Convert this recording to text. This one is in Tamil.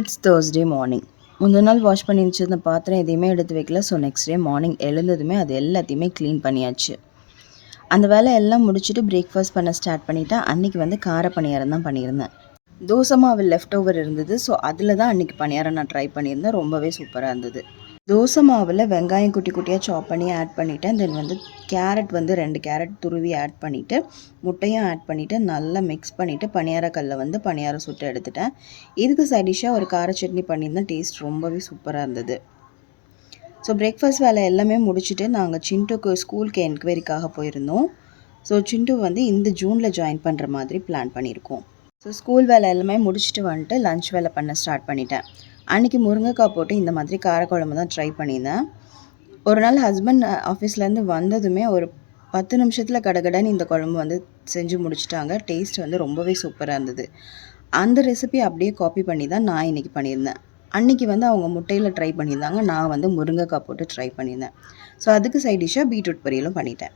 It's Thursday morning. முந்தின நாள் வாஷ் பண்ணி வச்சிருந்த பாத்திரம் எதையுமே எடுத்து வைக்கல. ஸோ நெக்ஸ்ட் டே மார்னிங் எழுந்ததுமே அது எல்லாத்தையுமே க்ளீன் பண்ணியாச்சு. அந்த வேலை எல்லாம் முடிச்சுட்டு பிரேக்ஃபாஸ்ட் பண்ண ஸ்டார்ட் பண்ணிவிட்டேன். அன்றைக்கி வந்து கார பணியாரம் தான் பண்ணியிருந்தேன். தோசை மாவு லெஃப்ட் ஓவர் இருந்தது. ஸோ அதில் தான் அன்றைக்கி பணியாரம் நான் ட்ரை பண்ணியிருந்தேன். ரொம்பவே சூப்பராக இருந்தது. தோசை மாவில் வெங்காயம் குட்டி குட்டியாக சாப் பண்ணி ஆட் பண்ணிவிட்டேன். தென் வந்து கேரட் வந்து 2 கேரட் துருவி ஆட் பண்ணிவிட்டு முட்டையும் ஆட் பண்ணிவிட்டு நல்லா மிக்ஸ் பண்ணிவிட்டு பணியாரக்கல்லில் வந்து பணியாரம் சுட்டு எடுத்துட்டேன். இதுக்கு சைடிஷ்ஷாக ஒரு கார சட்னி பண்ணியிருந்தேன். டேஸ்ட் ரொம்பவே சூப்பராக இருந்தது. ஸோ பிரேக்ஃபாஸ்ட் வேலை எல்லாமே முடிச்சுட்டு நாங்கள் சிண்டுக்கு ஸ்கூலுக்கு என்கொயரிக்காக போயிருந்தோம். ஸோ சிண்டு வந்து இந்த ஜூனில் ஜாயின் பண்ணுற மாதிரி பிளான் பண்ணியிருக்கோம். ஸோ ஸ்கூல் வேலை எல்லாமே முடிச்சுட்டு வந்துட்டு லன்ச் வேலை பண்ண ஸ்டார்ட் பண்ணிட்டேன். அன்றைக்கி முருங்கைக்காய் போட்டு இந்த மாதிரி காரக்குழம்பு தான் ட்ரை பண்ணியிருந்தேன். ஒரு நாள் ஹஸ்பண்ட் ஆஃபீஸ்லேருந்து வந்ததுமே ஒரு 10 நிமிஷத்தில் கடகடன்னு இந்த குழம்பு வந்து செஞ்சு முடிச்சிட்டாங்க. டேஸ்ட் வந்து ரொம்பவே சூப்பராக இருந்தது. அந்த ரெசிபி அப்படியே காப்பி பண்ணி தான் நான் இன்றைக்கி பண்ணியிருந்தேன். அன்றைக்கி வந்து அவங்க முட்டையில் ட்ரை பண்ணியிருந்தாங்க. நான் வந்து முருங்கைக்காய் போட்டு ட்ரை பண்ணியிருந்தேன். ஸோ அதுக்கு சைட் டிஷ்ஷாக பீட்ரூட் பொரியலும் பண்ணிட்டேன்.